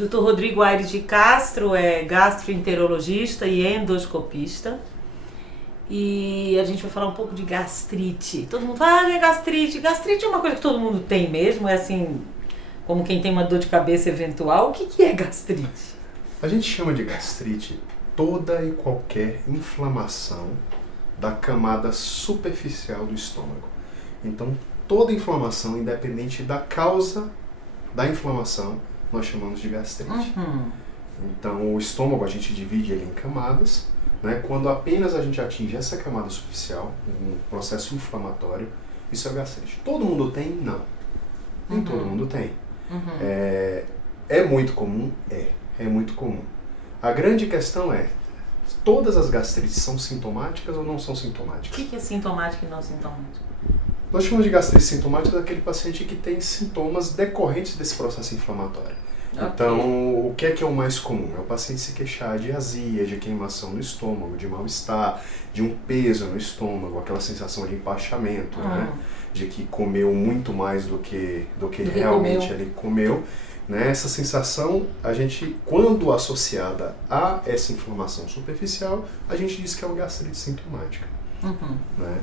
Dr. Rodrigo Aires de Castro é gastroenterologista e endoscopista. E a gente vai falar um pouco de gastrite. Todo mundo fala, é gastrite. Gastrite é uma coisa que todo mundo tem mesmo, é assim, como quem tem uma dor de cabeça eventual. O que é gastrite? A gente chama de gastrite toda e qualquer inflamação da camada superficial do estômago. Então, toda inflamação, independente da causa da inflamação, nós chamamos de gastrite. Então, o estômago a gente divide ele em camadas, né? Quando apenas a gente atinge essa camada superficial, um processo inflamatório, isso é gastrite. Todo mundo tem? Não. Nem todo mundo tem. É muito comum? É muito comum. A grande questão é, todas as gastrites são sintomáticas ou não são sintomáticas? O que é sintomático e não sintomático? Nós chamamos de gastrite sintomática daquele paciente que tem sintomas decorrentes desse processo inflamatório. Okay. Então, o que é o mais comum? É o paciente se queixar de azia, de queimação no estômago, de mal-estar, de um peso no estômago, aquela sensação de empachamento, né? De que comeu muito mais do que realmente ele comeu. Né? Essa sensação, a gente, quando associada a essa inflamação superficial, a gente diz que é uma gastrite sintomática. Né?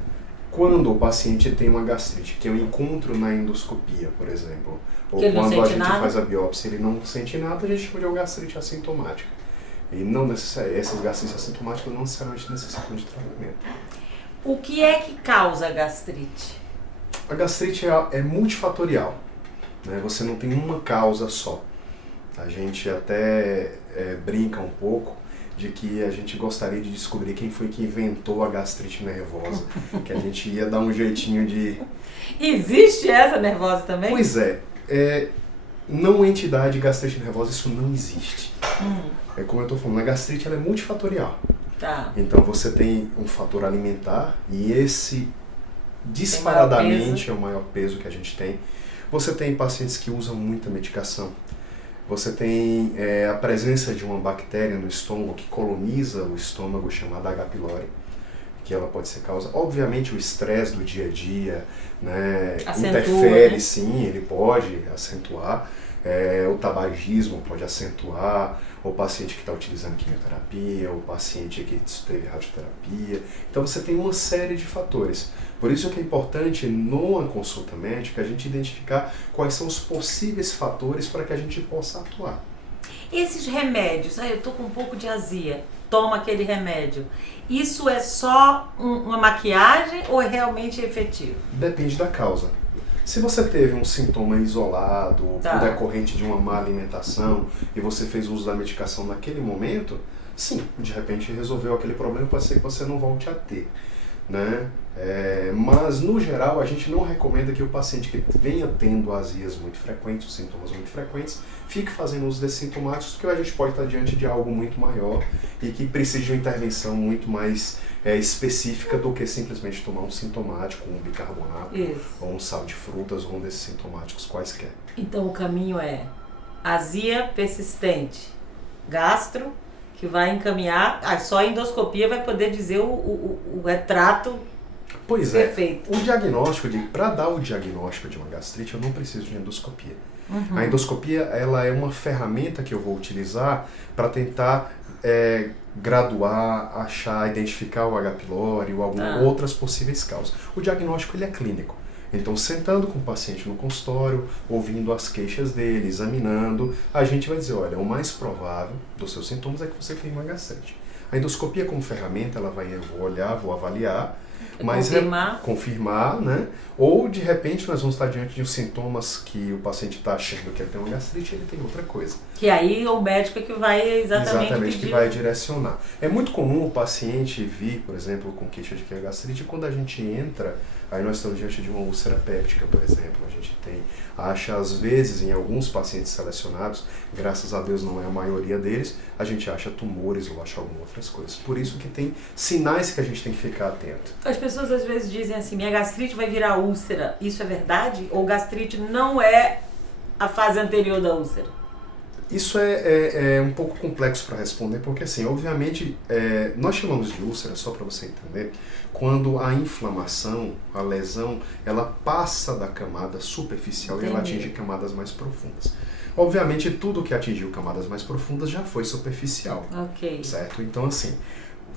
Quando o paciente tem uma gastrite, que eu encontro na endoscopia, por exemplo, ou quando a gente faz a biópsia e ele não sente nada, a gente chama de uma gastrite assintomática. E não essas gastrites assintomáticas não necessariamente necessitam de tratamento. O que é que causa a gastrite? A gastrite é multifatorial. Né? Você não tem uma causa só. A gente até brinca um pouco de que a gente gostaria de descobrir quem foi que inventou a gastrite nervosa, que a gente ia dar um jeitinho de... Existe essa nervosa também? Pois não entidade gastrite nervosa, isso não existe. É como eu estou falando, a gastrite ela é multifatorial. Tá. Então você tem um fator alimentar e esse disparadamente é o maior peso que a gente tem. Você tem pacientes que usam muita medicação. Você tem a presença de uma bactéria no estômago que coloniza o estômago, chamada H. pylori, que ela pode ser causa. Obviamente o estresse do dia a dia, né, interfere, né? Sim, ele pode acentuar. O tabagismo pode acentuar, o paciente que está utilizando quimioterapia, o paciente que teve radioterapia. Então você tem uma série de fatores. Por isso que é importante, numa consulta médica, a gente identificar quais são os possíveis fatores para que a gente possa atuar. Esses remédios, eu estou com um pouco de azia, toma aquele remédio. Isso é só uma maquiagem ou é realmente efetivo? Depende da causa. Se você teve um sintoma isolado, por decorrente de uma má alimentação, e você fez uso da medicação naquele momento, sim, de repente resolveu aquele problema, pode ser que você não volte a ter. Né? Mas, no geral, a gente não recomenda que o paciente que venha tendo azias muito frequentes, sintomas muito frequentes, fique fazendo uso desses sintomáticos, porque a gente pode estar diante de algo muito maior e que precisa de uma intervenção muito mais específica do que simplesmente tomar um sintomático, um bicarbonato, ou um sal de frutas, ou um desses sintomáticos quaisquer. Então o caminho é azia persistente, gastro, que vai encaminhar, só a endoscopia vai poder dizer o retrato perfeito. O diagnóstico, para dar o diagnóstico de uma gastrite, eu não preciso de endoscopia. A endoscopia ela é uma ferramenta que eu vou utilizar para tentar graduar, achar, identificar o H. pylori ou algumas outras possíveis causas. O diagnóstico ele é clínico. Então, sentando com o paciente no consultório, ouvindo as queixas dele, examinando, a gente vai dizer, olha, o mais provável dos seus sintomas é que você tem uma gastrite. A endoscopia como ferramenta, ela vai, eu vou olhar, vou avaliar, mas confirmar, né? Ou, de repente, nós vamos estar diante de sintomas que o paciente está achando que ele tem uma gastrite e ele tem outra coisa. Que aí o médico é que vai exatamente que vai direcionar. É muito comum o paciente vir, por exemplo, com queixa de que é gastrite, e quando a gente entra, aí nós estamos diante de uma úlcera péptica, por exemplo. A gente acha, às vezes, em alguns pacientes selecionados, graças a Deus não é a maioria deles, a gente acha tumores ou acha algumas outras coisas. Por isso que tem sinais que a gente tem que ficar atento. As pessoas às vezes dizem assim, minha gastrite vai virar úlcera. Isso é verdade? Ou gastrite não é a fase anterior da úlcera? Isso é um pouco complexo para responder, porque assim, obviamente, nós chamamos de úlcera, só para você entender, quando a inflamação, a lesão, ela passa da camada superficial e ela atinge camadas mais profundas. Obviamente, tudo que atingiu camadas mais profundas já foi superficial, Ok. certo? Então, assim,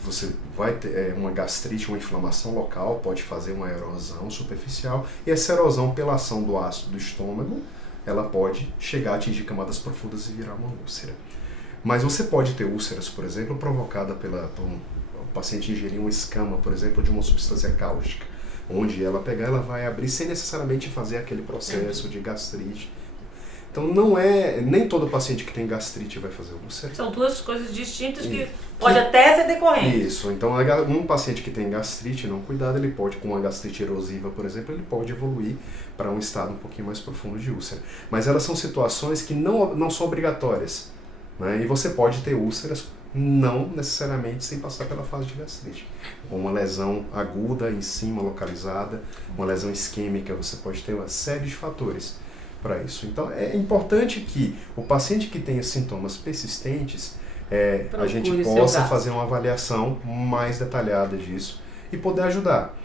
você vai ter uma gastrite, uma inflamação local, pode fazer uma erosão superficial, e essa erosão, pela ação do ácido do estômago, ela pode chegar a atingir camadas profundas e virar uma úlcera. Mas você pode ter úlceras, por exemplo, provocada por um paciente ingerir uma escama, por exemplo, de uma substância cáustica, onde ela pegar, ela vai abrir sem necessariamente fazer aquele processo de gastrite. Então nem todo paciente que tem gastrite vai fazer úlcera. São duas coisas distintas que pode até ser decorrente. Isso, então um paciente que tem gastrite, não cuidado, ele pode, com uma gastrite erosiva, por exemplo, ele pode evoluir para um estado um pouquinho mais profundo de úlcera. Mas elas são situações que não são obrigatórias, né? E você pode ter úlceras não necessariamente sem passar pela fase de gastrite. Uma lesão aguda em cima, localizada, uma lesão isquêmica, você pode ter uma série de fatores para isso. Então é importante que o paciente que tenha sintomas persistentes, a gente possa fazer uma avaliação mais detalhada disso e poder ajudar.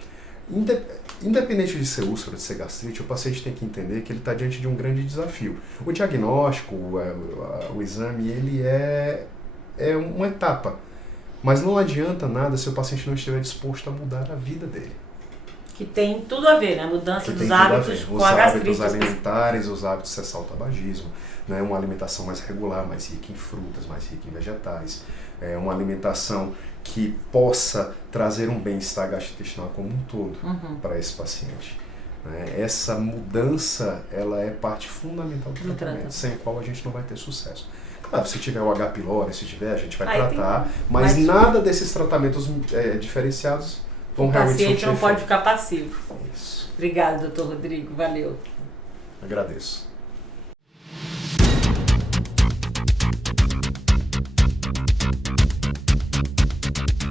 Independente de ser úlcera, de ser gastrite, o paciente tem que entender que ele está diante de um grande desafio. O diagnóstico, o exame, ele é uma etapa, mas não adianta nada se o paciente não estiver disposto a mudar a vida dele. Que tem tudo a ver, né? Mudança dos hábitos com a gastrite. Os hábitos alimentares, os hábitos de cessar o tabagismo, né? Uma alimentação mais regular, mais rica em frutas, mais rica em vegetais, uma alimentação que possa trazer um bem-estar gastrointestinal como um todo para esse paciente. Essa mudança, ela é parte fundamental do tratamento, sem a qual a gente não vai ter sucesso. Claro, se tiver o H. pylori, se tiver, a gente vai tratar, mas nada desses tratamentos diferenciados vão realmente surtir efeito. O paciente não pode ficar passivo. Isso. Obrigada, doutor Rodrigo. Valeu. Agradeço.